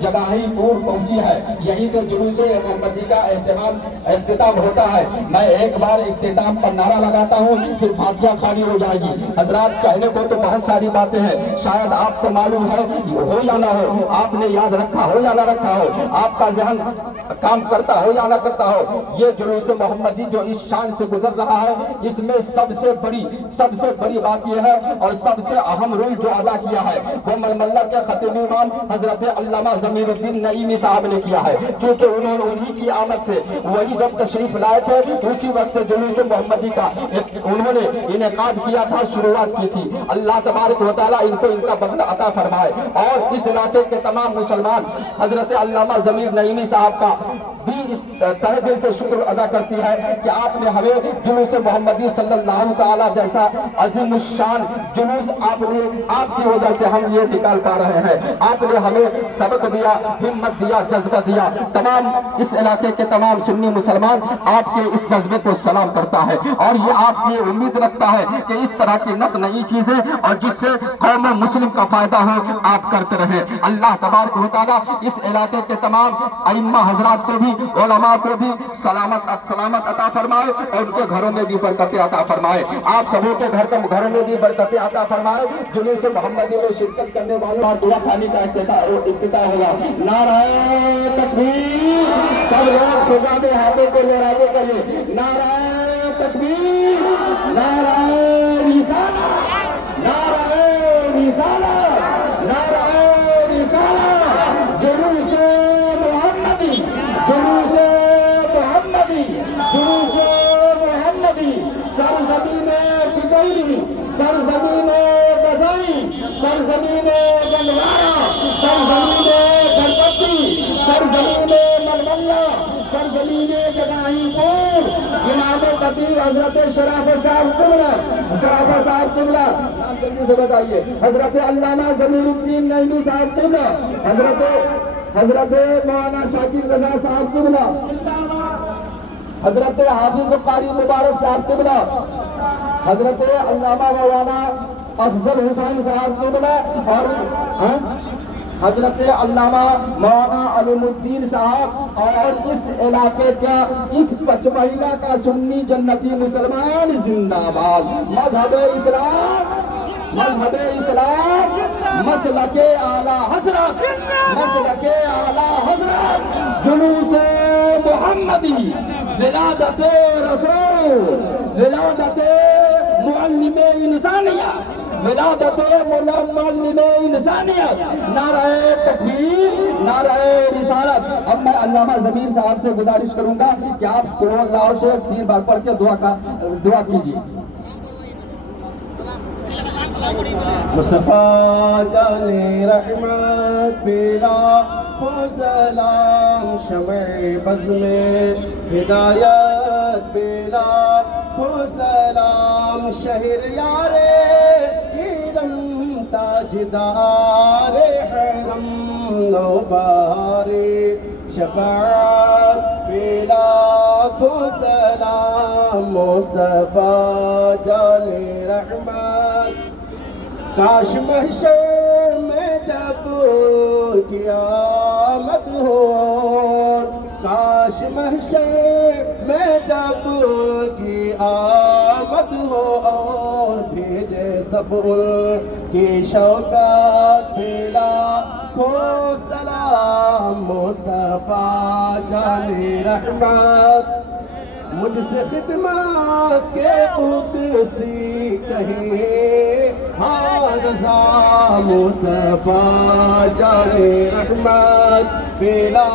جگاہی پور پہنچی ہے، یہیں سے جلوس محمدی کا اختتام ہوتا ہے۔ میں ایک بار اختتام پر نعرہ لگاتا ہوں، پھر فاتحہ خوانی ہو جائے گی۔ حضرات کہنے کو تو بہت ساری باتیں ہیں، شاید آپ کو معلوم ہے ہو یا نہ ہو، آپ نے یاد رکھا ہو یا نہ رکھا ہو، آپ کا ذہن کام کرتا ہو یا نہ کرتا ہو، یہ جلوس محمدی جو اس شان سے گزر رہا ہے، اس میں سب سے بڑی بات یہ ہے اور سب سے اہم رول جو ادا کیا ہے وہ ململہ کے خطیب امام حضرت علامہ ضمیر الدین نعیمی صاحب نے کیا ہے۔ چونکہ انہی کی آمد سے وہی جب تشریف لائے تھے اسی وقت سے جلوس محمدی کا انہوں نے انعقاد کیا تھا، شروعات کی تھی۔ اللہ تبارک و تعالیٰ ان کو ان کا بدلہ عطا فرمائے، اور اس علاقے کے تمام مسلمان حضرت علامہ ضمیر نعیمی صاحب کا بھی اس تہ دل سے شکر ادا کرتی ہے کہ آپ نے ہمیں جلوس محمدی صلی اللہ تعالیٰ جیسا عظیم الشان جلوس آپ کی وجہ سے ہم یہ نکال پا رہے ہیں۔ آپ نے ہمیں سبق دیا، ہمت دیا، جذبہ دیا۔ تمام اس علاقے کے تمام سنی مسلمان آپ کے اس جذبے کو سلام کرتا ہے، اور یہ آپ سے امید رکھتا ہے کہ اس طرح کی نئی چیزیں اور جس سے قوم مسلم کا فائدہ ہو آپ کرتے رہیں۔ اللہ تبارک و تعالیٰ اس علاقے کے تمام ائمہ حضرات کو بھی، علماء کو بھی سلامت عطا فرمائے، اور ان کے گھروں میں بھی برکتیں عطا فرمائے۔ آپ سبوں کے گھروں میں بھی برکتیں عطا فرمائے۔ جلوس محمدی میں شرکت کرنے والوں اور دعا خانی کا افتتاح ہوگا۔ نعرہ تکبیر، سب لوگ فضا میں ہاتھوں کو لہرانے کے لیے نعرہ تکبیر، نعرہ رسالت، نعرہ رسالت، نعرہ رسالت، جلوس محمدی، جلوس محمدی، جلوس محمدی، سرزمین ٹکولی، سرزمین بزائی، سرزمین گنوارا، سرزمین برکتی، سرزمین ململہ، سرزمین جگاہی پور، امام خطیب حضرت شرافت صاحب قبلہ، شرافت صاحب قبلہ، نام جلدی سے بتائیے، حضرت علامہ ضمیر الدین نعیمی صاحب قبلہ، حضرت مولانا شاکر رضا صاحب قبلہ، حضرت حافظ قاری مبارک صاحب قبلہ، حضرت علامہ مولانا افضل حسین صاحب قبلہ، اور حضرت علامہ مولانا علم الدین صاحب، اور اس علاقے کا اس پچمہینہ کا سنی جنتی مسلمان زندہ باد۔ مذہب اسلام، مذہب اسلام، مسلک اعلیٰ حضرت، مسلک اعلیٰ حضرت، جلوس محمدی، ولادت رسول، ولادت معلم انسانیت، ولادت معلم انسانیت، نعرہ تکبیر، نعرہ رسالت۔ اب میں علامہ ضمیر صاحب سے گزارش کروں گا کہ آپ قل اللہ سے 3 بار پڑھ کے دعا کیجیے۔ مصطفیٰ جان رحمت پیلا ہو سلام، شمع بز میں ہدایت پیلا ہو سلام، شہر یار حرم تاجدار حرم نوبہار، شفاعت پیلا ہو سلام، مصطفیٰ جان رحمت۔ کاش محشر میں جب قیامت ہو، کاش محشر میں جب قیامت ہو، اور بھیجے سب ان کی شوکت پھیلا ہو سلام، مصطفیٰ جان رحمت۔ مجھ سے خدمات کے قدسی کہیں ہاں رضا، مصطفیٰ جان رحمت پیلا